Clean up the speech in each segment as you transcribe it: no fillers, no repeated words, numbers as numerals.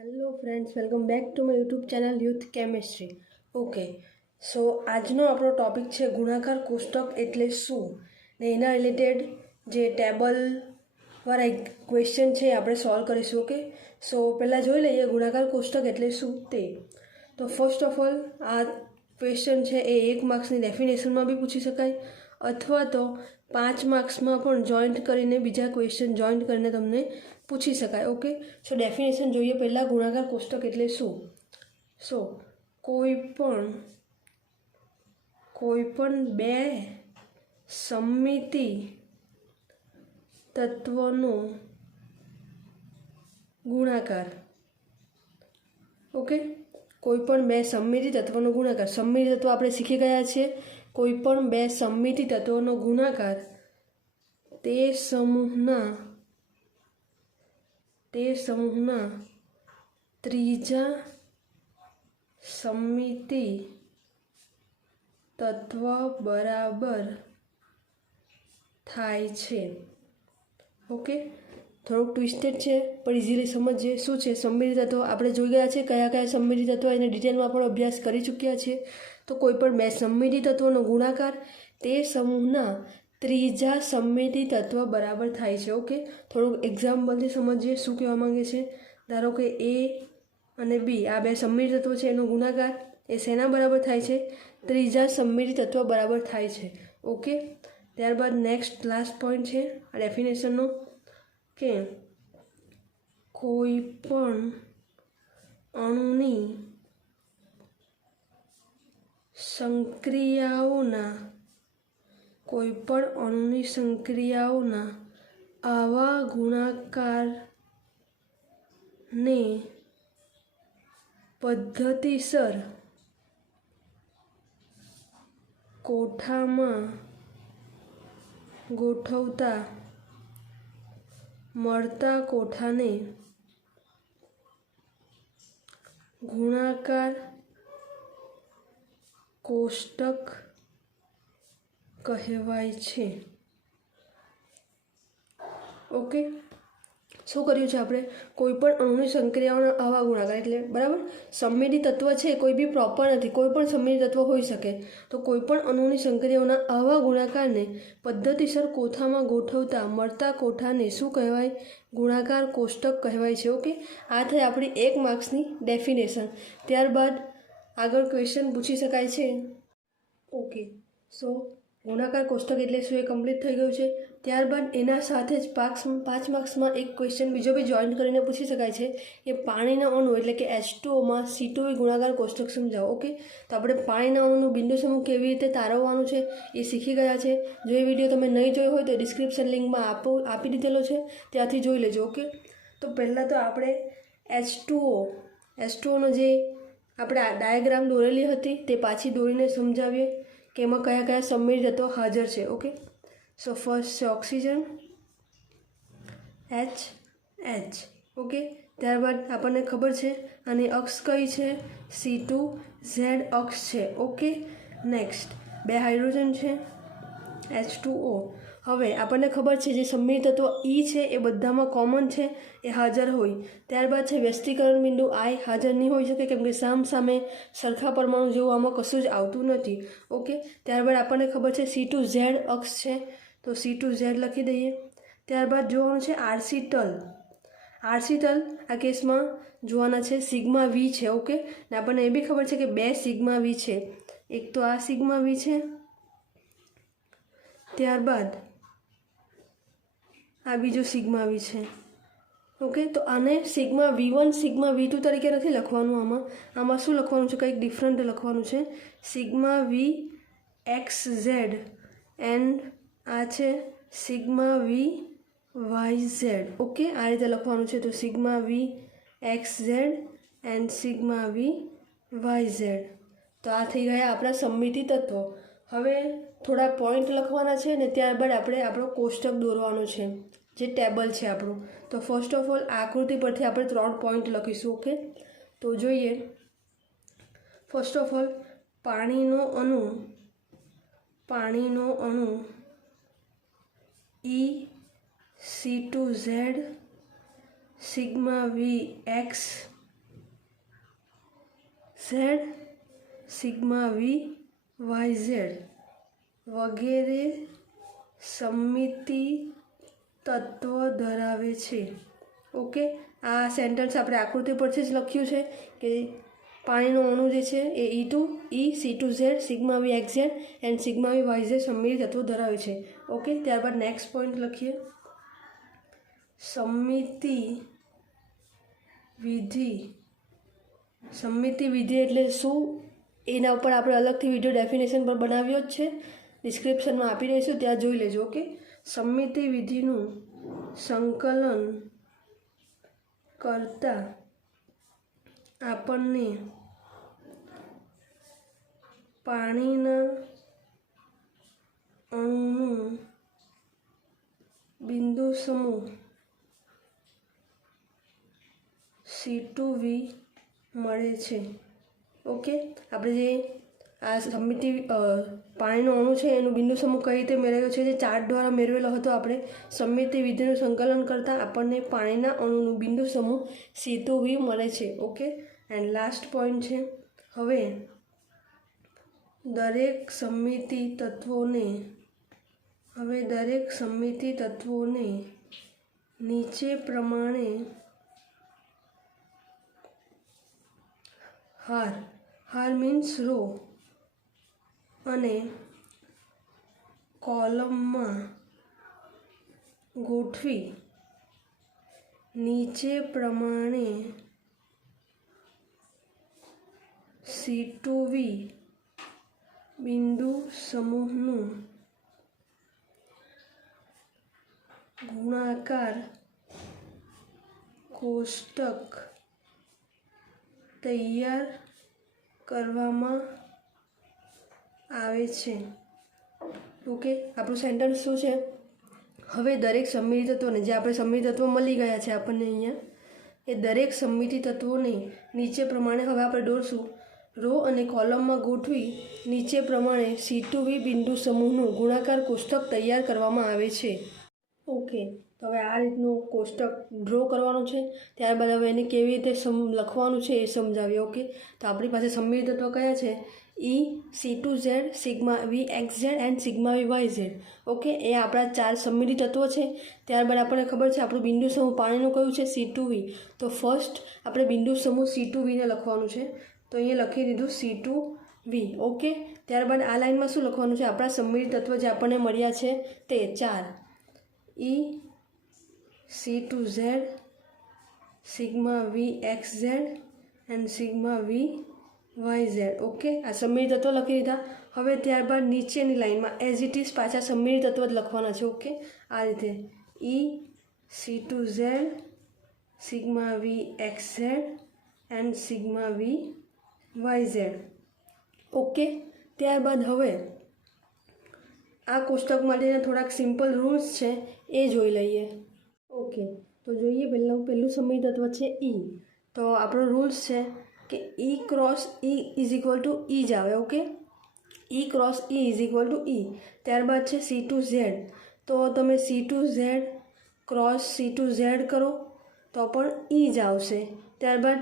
Hello friends, welcome back to my YouTube channel youth chemistry. Okay, so આજનો આપણો topic છે ગુણાકાર કોષ્ટક એટલે શું, ને એના રિલેટેડ જે ટેબલવાળા એક ક્વેશ્ચન છે એ આપણે સોલ્વ કરીશું. ઓકે, સો પહેલાં જોઈ લઈએ ગુણાકાર કોષ્ટક એટલે શું તે. તો ફર્સ્ટ ઓફ ઓલ આ ક્વેશ્ચન છે એ 1 માર્ક્સની ડેફિનેશનમાં બી પૂછી શકાય અથવા તો 5 માર્ક્સમાં પણ જોઈન્ટ કરીને બીજા ક્વેશ્ચન જોઈન્ટ કરીને તમને પૂછી શકાય. ઓકે, સો ડેફિનેશન જોઈએ પહેલાં ગુણાકાર કોષ્ટક એટલે શું. સો કોઈ પણ બે સમમિતિ તત્વનો ગુણાકાર. ઓકે, કોઈ પણ બે સમમિતિ તત્વનો ગુણાકાર. સમમિતિ તત્વ આપણે શીખી ગયા છીએ. કોઈ પણ બે સમમિતિ તત્વોનો ગુણાકાર તે સમૂહના ત્રીજા સમમિતિ તત્વ બરાબર થાય છે. ઓકે, થોડુંક ટ્વિસ્ટેડ છે પણ ઇઝીલી સમજીએ. શું છે સમમિતિ તત્વ? આપણે જોઈ ગયા છે કયા કયા સમમિતિ તત્વ, એને ડિટેલમાં પણ અભ્યાસ કરી ચૂક્યા છીએ. તો કોઈ પણ બે સમમિતિ તત્વોનો ગુણાકાર તે સમૂહના ત્રીજા સમમિતિ તત્વ બરાબર થાય છે. ઓકે, થોડુંક એક્ઝામ્પલથી સમજીએ શું કહેવા માંગે છે. ધારો કે એ અને બી આ બે સમમિતિ તત્વો છે, એનો ગુણાકાર એ શેના બરાબર થાય છે? ત્રીજા સમમિતિ તત્વ બરાબર થાય છે. ઓકે, ત્યારબાદ નેક્સ્ટ લાસ્ટ પોઈન્ટ છે આ ડેફિનેશનનો કે કોઈ પણ અણુની સંક્રિયાઓના આવા ગુણાકારને પદ્ધતિસર કોઠામાં ગોઠવતા મળતા કોઠાને ગુણાકાર કોષ્ટક કહેવાય છે. ઓકે, શું કર્યું છે આપણે? કોઈ પણ અણુની સંક્રિયાઓના આવા ગુણાકાર, એટલે બરાબર સમમિતિ તત્વ છે કોઈ બી પ્રોપર નથી, કોઈ પણ સમમિતિ તત્વ હોઈ શકે. તો કોઈ પણ અણુની સંક્રિયાઓના આવા ગુણાકારને પદ્ધતિસર કોઠામાં ગોઠવતા મળતા કોઠાને શું કહેવાય? ગુણાકાર કોષ્ટક કહેવાય છે. ઓકે, આ થઈ આપણી 1 માર્ક્સની ડેફિનેશન. ત્યારબાદ આગળ ક્વેશ્ચન પૂછી શકાય છે. ઓકે, સો ગુણાકાર કોષ્ટક એટલે શું એ કમ્પ્લીટ થઈ ગયું છે. ત્યારબાદ એના સાથે જ 5 માર્ક્સમાં એક ક્વેશ્ચન બીજો બી જોઈન્ટ કરીને પૂછી શકાય છે કે પાણીના અણુ એટલે કે H2Oમાં C2 ગુણાકાર કોષ્ટક સમજાવો. ઓકે, તો આપણે પાણીના અણુનું બિંદુ સમૂહ કેવી રીતે તારવવાનું છે એ શીખી ગયા છે. જો એ વિડીયો તમે નહીં જોયો હોય તો ડિસ્ક્રિપ્શન લિંકમાં આપી દીધેલો છે, ત્યાંથી જોઈ લેજો. ઓકે, તો પહેલાં તો આપણે H2Oનો જે આપણે ડાયાગ્રામ દોરેલી હતી તે પાછી દોરીને સમજાવીએ કે એમાં કયા કયા સમમિતિ તત્વો હાજર છે. ઓકે, સો ફર્સ્ટ છે ઓક્સિજન H. ઓકે, ત્યારબાદ આપણને ખબર છે આની અક્ષ કઈ છે? C2Z અક્ષ છે. ઓકે, નેક્સ્ટ બે હાઇડ્રોજન છે H2O. હવે આપણને ખબર છે જે સમમિતિ તત્વ E છે એ બધામાં કોમન છે, એ હાજર હોય. ત્યારબાદ છે વ્યસ્તીકરણ બિંદુ I હાજર નહીં હોઈ શકે કેમ કે સામે સરખા પરમાણુ જેવું આમાં કશું જ આવતું નથી. ઓકે, ત્યારબાદ આપણને ખબર છે C2Z અક્ષ છે, તો C2Z લખી દઈએ. ત્યારબાદ જોવાનું છે RC તલ. આ કેસમાં જોવાના છે સિગ્મા V છે. ઓકે, ને આપણને એ બી ખબર છે કે બે સિગ્મા V છે, એક તો આ સિગ્મા V છે, ત્યારબાદ આ બીજો સિગ્મા V છે. ઓકે, તો આને સિગ્મા V1 સિગ્મા V2 તરીકે નથી લખવાનું. આમાં શું લખવાનું છે? કંઈક ડિફરન્ટ લખવાનું છે, સિગ્મા VXZ એન્ડ આ છે સિગ્મા VYZ. ઓકે, આ રીતે લખવાનું છે. તો sigma VXZ and sigma VYZ. તો આ થઈ ગયા આપણા સમમિતિ તત્વો. હવે થોડા પોઈન્ટ લખવાના છે ને ત્યારબાદ આપણે આપણો કોષ્ટક દોરવાનો છે, જે ટેબલ છે આપણું. તો ફર્સ્ટ ઓફ ઓલ આકૃતિ પરથી આપણે 3 પોઈન્ટ લખીશું. ઓકે, તો જોઈએ. ફર્સ્ટ ઓફ ઓલ પાણીનો અણુ EC2Z sigma VX Z, sigma V Y Z વગેરે સમમિતિ તત્વ ધરાવે છે. ઓકે, આ સેન્ટેન્સ આપણે આકૃતિ પરથી જ લખ્યું છે કે પાણીનો અણુ જે છે એ E2 E C2Z sigma V x Z and sigma V Y z સમમિતિ તત્વો ધરાવે છે. ઓકે, ત્યારબાદ નેક્સ્ટ પોઈન્ટ લખીએ. સમમિતિ વિધિ એટલે શું, એના ઉપર આપણે અલગથી વિડીયો ડેફિનેશન પર બનાવ્યો જ છે, ડિસ્ક્રિપ્શનમાં આપી દઈશું, ત્યાં જોઈ લેજો. ઓકે, સમમિતિ વિધિનું સંકલન કરતા આપણને પાણીના અણુનું બિંદુ સમૂહ C2V મળે છે. ઓકે, આપણે જે આ સમમિતિ પાણીનો અણુ છે એનું બિંદુ સમૂહ કઈ રીતે મેળવ્યો છે, જે ચાર્ટ દ્વારા મેળવેલો હતો આપણે. સમમિતિ વિધિનું સંકલન કરતાં આપણને પાણીના અણુનું બિંદુ સમૂહ C2V મળે છે. ઓકે, એન્ડ લાસ્ટ પોઈન્ટ છે, હવે દરેક સમમિતિ તત્વોને નીચે પ્રમાણે હાર મીન્સ રો અને કોલમમાં ગોઠવી નીચે પ્રમાણે C2V બિંદુ સમૂહનું ગુણાકાર કોષ્ટક તૈયાર કરવામાં આવે છે. ઓકે, આપણું સેન્ટેન્સ શું છે, હવે દરેક સમમિતિ તત્વોને, જે આપણે સમમિતિ તત્વો મળી ગયા છે આપણને અહીંયા, એ દરેક સમમિતિ તત્વોને નીચે પ્રમાણે હવે આપણે દોરશું, રો અને કોલમમાં ગોઠવી નીચે પ્રમાણે C2V બિંદુ સમૂહનું ગુણાકાર કોષ્ટક તૈયાર કરવામાં આવે છે. ઓકે, તો હવે આ રીતનું કોષ્ટક ડ્રો કરવાનું છે. ત્યારબાદ હવે એને કેવી રીતે લખવાનું છે એ સમજાવીએ. ઓકે, તો આપણી પાસે સમમિતિ તત્વો કયા છે, E C2Z sigma V x Z and sigma V Y Z. Okay, એ આપણા 4 સમમિતિ તત્વો છે. ત્યારબાદ આપણને ખબર છે આપણું બિંદુ સમૂહ પાણીનું કયું છે, C2V. તો ફર્સ્ટ આપણે બિંદુ સમૂહ C2Vને લખવાનું છે, તો અહીંયા લખી દીધું C2V. ઓકે, ત્યારબાદ આ લાઇનમાં શું લખવાનું છે, આપણા સમમિતિ તત્વો જે આપણને મળ્યા છે તે 4 E C2Z sigma V x Z and sigma V Y Z. Okay, આ સમમિતિ તત્વો લખી દીધા. હવે ત્યારબાદ નીચેની લાઇનમાં એઝ ઇટ ઇઝ પાછા સમમિતિ તત્વો જ લખવાના છે. ઓકે, આ રીતે E C2Z sigma V x Z and sigma V Y Z. Okay, ત્યારબાદ હવે આ કોષ્ટક માટેના થોડાક સિમ્પલ રૂલ્સ છે એ જોઈ લઈએ. ઓકે, તો જોઈએ પહેલું સમમિતિ તત્વ છે E. તો આપણો રૂલ્સ છે કે E cross E is equal to E જ આવે. Okay, E cross E is equal to E. ત્યારબાદ છે C2Z, તો તમે C2Z ક્રોસ C2Z કરો તો પણ E જ આવશે. ત્યારબાદ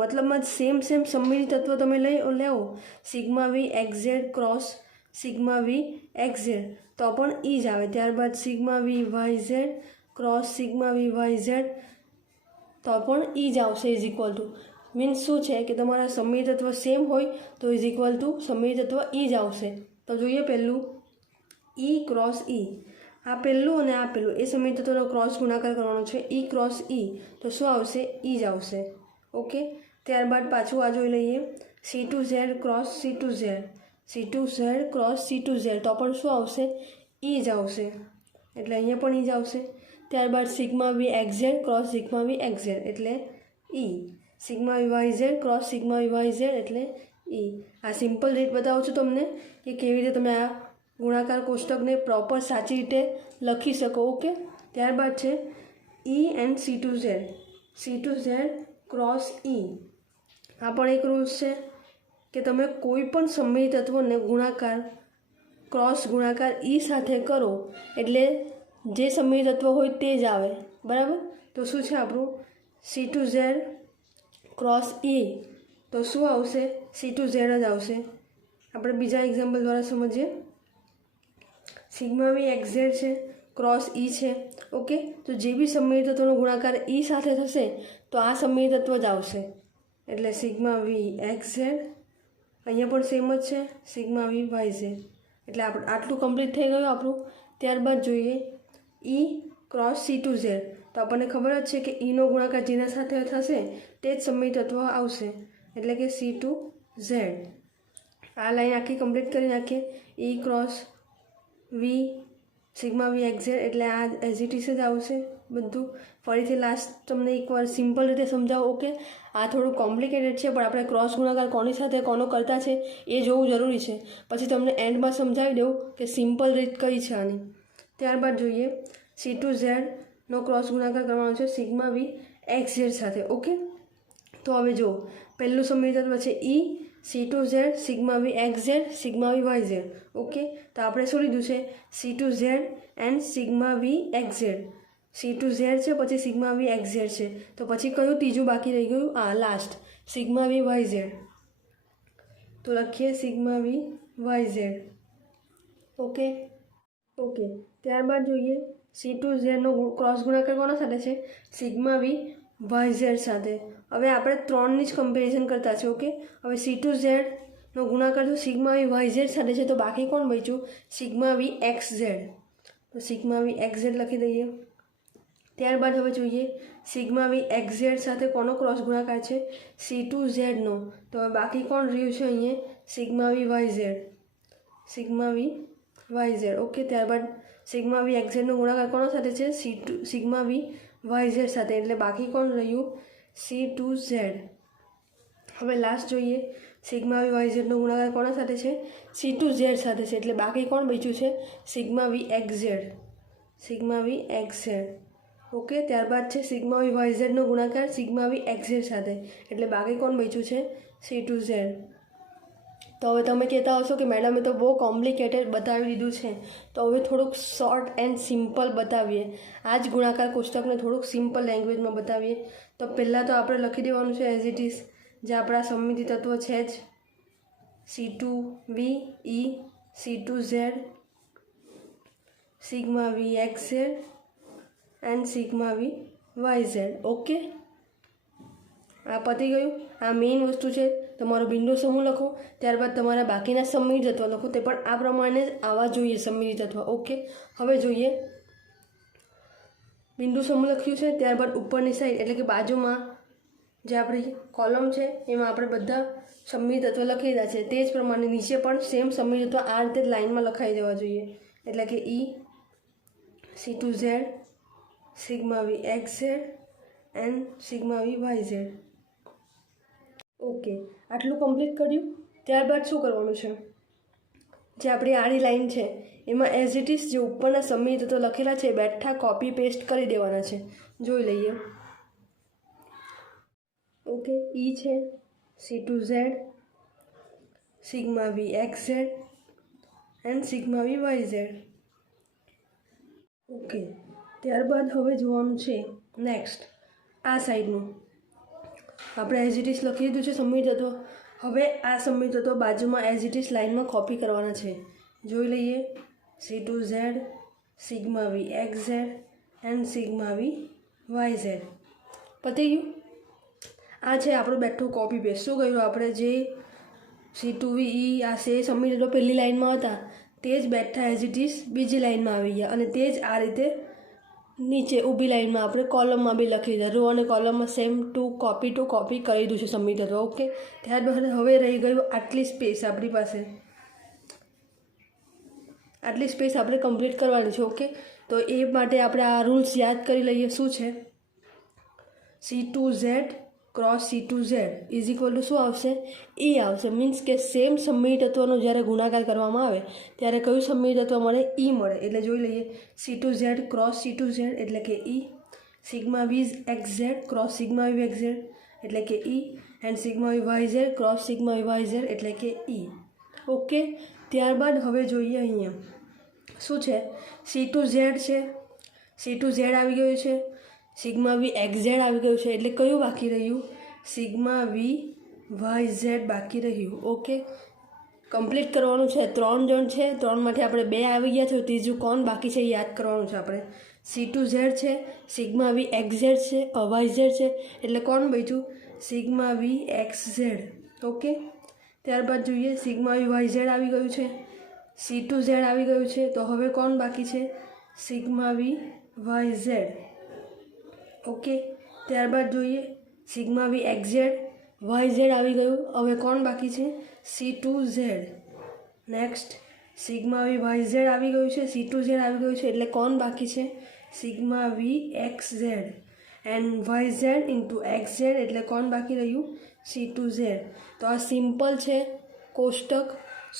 મતલબમાં સેમ સમમિતિ તત્વ તમે લેવો, સિગ્મા વી એક્સ ઝેડ ક્રોસ સિગ્મા વી એક્સ ઝેડ તો પણ E જ આવે. ત્યારબાદ sigma V Y Z cross sigma V Y Z તો પણ E જ આવશે. ઇઝ ઇક્વલ ટુ મીન્સ શું છે કે તમારા સમમિતિ તત્વ સેમ હોય તો ઇઝ ઇક્વલ ટુ સમમિતિ તત્વ E જ આવશે. તો જોઈએ પહેલું E ક્રોસ E, આ પહેલું અને આ પહેલું એ સમમિતિ તત્વનો ક્રોસ ગુણાકાર કરવાનો છે. E ક્રોસ E તો શું આવશે, E જ આવશે. ઓકે, ત્યારબાદ પાછું આ જોઈ લઈએ, C2Z cross C2Z cross C2Z તો પણ શું આવશે, E જ આવશે. એટલે અહીંયા પણ E જ આવશે. ત્યારબાદ સિગ્મા વી એક્સ ઝેડ ક્રોસ સિગ્મા વી એક્સ ઝેડ એટલે E. Sigma V Y Z cross sigma V Y Z એટલે E. આ સિમ્પલ રીત બતાવું છું તમને કે કેવી રીતે તમે આ ગુણાકાર કોષ્ટકને પ્રોપર સાચી રીતે લખી શકો. ઓકે, ત્યારબાદ છે E and C2Z cross E. આ પણ એક રૂલ્સ છે કે તમે કોઈ પણ સમમિતિ તત્વોને ક્રોસ ગુણાકાર E સાથે કરો એટલે જે સમમિતિ તત્વ હોય તે જ આવે. બરાબર, તો શું છે આપણું C2Z ક્રોસ E તો શું આવશે? C2Z જ આવશે. આપણે બીજા એક્ઝામ્પલ દ્વારા સમજીએ. સિગ્મા વી એક્ઝેડ છે, ક્રોસ ઈ છે. ઓકે, તો જે બી સમમિત તત્વનો ગુણાકાર ઈ સાથે થશે તો આ સમમિત તત્વ જ આવશે. એટલે સિગ્મા વી એક્ઝેડ, અહીંયા પણ સેમ જ છે, સિગ્મા વી વાયઝેડ. એટલે આટલું કમ્પ્લીટ થઈ ગયું આપણું. ત્યારબાદ જોઈએ ઈ ક્રોસ C2Z. તો આપણને ખબર જ છે કે ઈનો ગુણાકાર જેના સાથે થશે તે જ સમમિત તત્વ આવશે, એટલે કે C2Z. આ લાઈન આખી કમ્પ્લીટ કરી નાખીએ. ઈ ક્રોસ વી સિગ્મા વી એક્ઝેડ, એટલે આ એઝ ઇટ ઇઝ જ આવશે બધું. ફરીથી લાસ્ટ તમને એકવાર સિમ્પલ રીતે સમજાવો. ઓકે, આ થોડું કોમ્પ્લિકેટેડ છે, પણ આપણે ક્રોસ ગુણાકાર કોની સાથે કોનો કરતા છે એ જોવું જરૂરી છે. પછી તમને એન્ડમાં સમજાવી દઉં કે સિમ્પલ રીત કઈ છે આની. ત્યારબાદ જોઈએ C2Zનો ક્રોસ ગુણાકાર કરવાનો છે સિગ્મા વી એક્ઝેડ સાથે. ઓકે, તો હવે જો પહેલું સમમિત તત્વ છે ઈ, C2Z, સિગ્મા વી એક્ઝેડ, સિગ્મા વી વાયઝેડ. ઓકે, તો આપણે શું લીધું છે? C2Z and sigma V એક્ઝેડ. C2Z છે, પછી સિગ્મા વી એક્ઝેડ છે. તો પછી કયું ત્રીજું બાકી રહી ગયું? આ લાસ્ટ સિગ્મા વી વાયઝેડ. તો લખીએ સિગ્મા વી વાયઝેડ. ઓકે ઓકે, ત્યારબાદ જોઈએ C2Zનો ક્રોસ ગુણાકાર કોના સાથે છે? સિગ્મા વી વાયઝેડ સાથે. હવે આપણે ત્રણની જ કમ્પેરિઝન કરતા છે. ઓકે, હવે C2Zનો ગુણાકાર જો સિગ્મા વી વાયઝેડ સાથે છે તો બાકી કોણ બચ્યું? સિગ્મા વી એક્સઝેડ. તો સિગ્મા વી એક્સઝેડ લખી દઈએ. ત્યારબાદ હવે જોઈએ સિગ્મા વી એક્સઝેડ સાથે કોનો ક્રોસ ગુણાકાર છે? C2Zનો. તો હવે બાકી કોણ રહ્યું છે અહીંયા? સિગ્મા વી વાયઝેડ. સિગ્મા વી વાયઝેડ. ઓકે, ત્યારબાદ સિગ્મા વી એક્સઝેડનો ગુણાકાર કોના સાથે છે? સિગ્મા વી વાયઝેડ સાથે. એટલે બાકી કોણ રહ્યું? C2Z. હવે લાસ્ટ જોઈએ સિગ્મા વી વાયઝેડનો ગુણાકાર કોના સાથે છે? C2Z સાથે છે. એટલે બાકી કોણ બચ્યું છે? સિગ્મા વી એક્સઝેડ. સિગ્મા વી એક્સઝેડ. ઓકે, ત્યારબાદ છે સિગ્મા વી વાયઝેડનો ગુણાકાર સિગ્મા વી એક્સઝેડ સાથે. એટલે બાકી કોણ બચ્યું છે? C2Z. તો હવે તમે કહેતા હશો કે મેડમે તો બહુ કોમ્પ્લિકેટેડ બતાવી દીધું છે, તો હવે થોડુંક શોર્ટ એન્ડ સિમ્પલ બતાવીએ. આ જ ગુણાકાર કોષ્ટકને થોડુંક સિમ્પલ લેંગ્વેજમાં બતાવીએ. તો પહેલાં તો આપણે લખી દેવાનું છે એઝ ઇટ ઇઝ જે આપણા સમમિતિ તત્વો છે જ, C2V E, C2Z, sigma V x z and sigma V y z. Okay, આ પતી ગયું. આ મેઇન વસ્તુ છે. તમારો બિંદુ સમૂહ લખો, ત્યારબાદ તમારા બાકીના સમમિત તત્વ લખો. તે પણ આ પ્રમાણે જ આવવા જોઈએ સમમિત તત્વ. ઓકે, હવે જોઈએ બિંદુ સમૂહ લખ્યું છે. ત્યારબાદ ઉપરની સાઈડ એટલે કે બાજુમાં જે આપણી કોલમ છે એમાં આપણે બધા સમમિત તત્વ લખી દીધા છે. તે જ પ્રમાણે નીચે પણ સેમ સમમિત તત્વ આ રીતે લાઇનમાં લખાઈ દેવા જોઈએ. એટલે કે E, C2Z, sigma V x z and sigma V y z. Okay, આટલું કમ્પ્લીટ કર્યું. ત્યારબાદ શું કરવાનું છે? જે આપણી આડી લાઈન છે એમાં એઝ ઇટ ઇઝ જે ઉપરના સમમિત તત્વો લખેલા છે બેઠા કોપી પેસ્ટ કરી દેવાના છે. જોઈ લઈએ. ઓકે, ઈ છે, C2Z, sigma V x z and sigma V y z. Okay, ત્યારબાદ હવે જોવાનું છે નેક્સ્ટ આ સાઈડનું. આપણે એઝ ઇટ ઇઝ લખી દીધું છે સમમિત તત્વ. હવે આ સમમિત તત્વ બાજુમાં એઝ ઇટ ઇઝ લાઇનમાં કોપી કરવાના છે. જોઈ લઈએ. C2Z, sigma V x z and sigma V y z. પતી ગયું. આ છે આપણું બેઠું કોપી પેસ્ટ. શું કર્યું આપણે? જે C2V E આ સમમિત તત્વ પહેલી લાઇનમાં હતા તે જ બેઠા એઝ ઇટ ઇઝ બીજી લાઇનમાં આવી ગયા, અને તે જ આ રીતે નીચે ઊભી લાઇનમાં આપણે કોલમમાં બી લખી દીધા. રો અને કોલમમાં સેમ ટુ કોપી કરી દીધું છે સમમિત તત્વ. ઓકે, ત્યારબાદ હવે રહી ગયું આટલી સ્પેસ આપણી પાસે. આટલી સ્પેસ આપણે કમ્પ્લીટ કરવાની છે. ઓકે, તો એ માટે આપણે આ રૂલ્સ યાદ કરી લઈએ. શું છે? C2Z cross C2Z is equal to શું આવશે? E આવશે. મીન્સ કે સેમ સમમિત તત્વનો જ્યારે ગુણાકાર કરવામાં આવે ત્યારે કયું સમમિત તત્વ મળે? E મળે. એટલે જોઈ લઈએ. C2Z ક્રોસ C2Z એટલે કે E, સિગ્મા વી એક્સઝેડ ક્રોસ સિગ્મા વી એક્સઝેડ એટલે કે E, and sigma V Y Z cross sigma V Y Z એટલે કે E. ઓકે, ત્યારબાદ હવે જોઈએ અહીંયા શું છે? C2Z છે, C2Z આવી ગયું છે, સિગ્મા વી એક્સઝેડ આવી ગયું છે. એટલે કયું બાકી રહ્યું? સિગ્મા વી વાય ઝેડ બાકી રહ્યું. ઓકે, કમ્પ્લીટ કરવાનું છે. 3 જણ છે, 3માંથી આપણે 2 આવી ગયા છે. ત્રીજું કોણ બાકી છે એ યાદ કરવાનું છે આપણે. C2Z છે, સિગ્મા વી એક્સ ઝેડ છે, વાય ઝેડ છે, એટલે કોણ બચ્યું? સિગ્મા વી એક્સ ઝેડ. ઓકે, ત્યારબાદ જોઈએ સિગ્મા વી વાય ઝેડ આવી ગયું છે, C2Z આવી ગયું છે. તો હવે કોણ બાકી છે? Sigma V Y Z. Okay, ત્યારબાદ જોઈએ સિગ્મા વી એક્સ ઝેડ, વાય ઝેડ આવી ગયું. હવે કોણ બાકી છે? C2Z. Next sigma V Y Z આવી ગયું છે, C2Z આવી ગયું છે, એટલે કોણ બાકી છે? Sigma V x Z and Y Z into X Z, એટલે કોણ બાકી રહ્યું? C2Z. તો આ સિમ્પલ છે કોષ્ટક.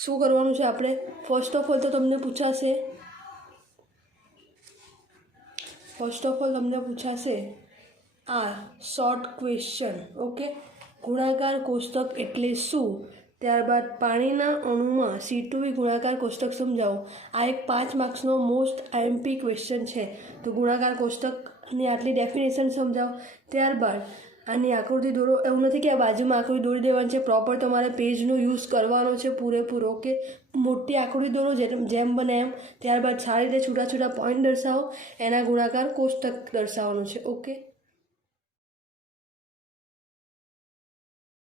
શું કરવાનું છે આપણે? ફર્સ્ટ ઓફ ઓલ તો તમને પૂછાશે આ શોર્ટ ક્વેશ્ચન. ઓકે, ગુણાકાર કોષ્ટક એટલે શું? ત્યારબાદ પાણીના અણુમાં C2V ગુણાકાર કોષ્ટક સમજાવો. આ એક 5 માર્ક્સનો મોસ્ટ આઈએમપી ક્વેશ્ચન છે. તો ગુણાકાર કોષ્ટકની આટલી ડેફિનેશન સમજાવો. ત્યારબાદ આની આકૃતિ દોરો. એવું નથી કે આ બાજુમાં આકૃતિ દોરી દેવાની છે, પ્રોપર તમારે પેજનો યુઝ કરવાનો છે પૂરેપૂરો. ઓકે, મોટી આકૃતિ દોરો જેમ બને એમ. ત્યારબાદ સારી રીતે છૂટા છૂટા પોઈન્ટ દર્શાવો, એના ગુણાકાર કોષ્ટક દર્શાવવાનું છે. ઓકે.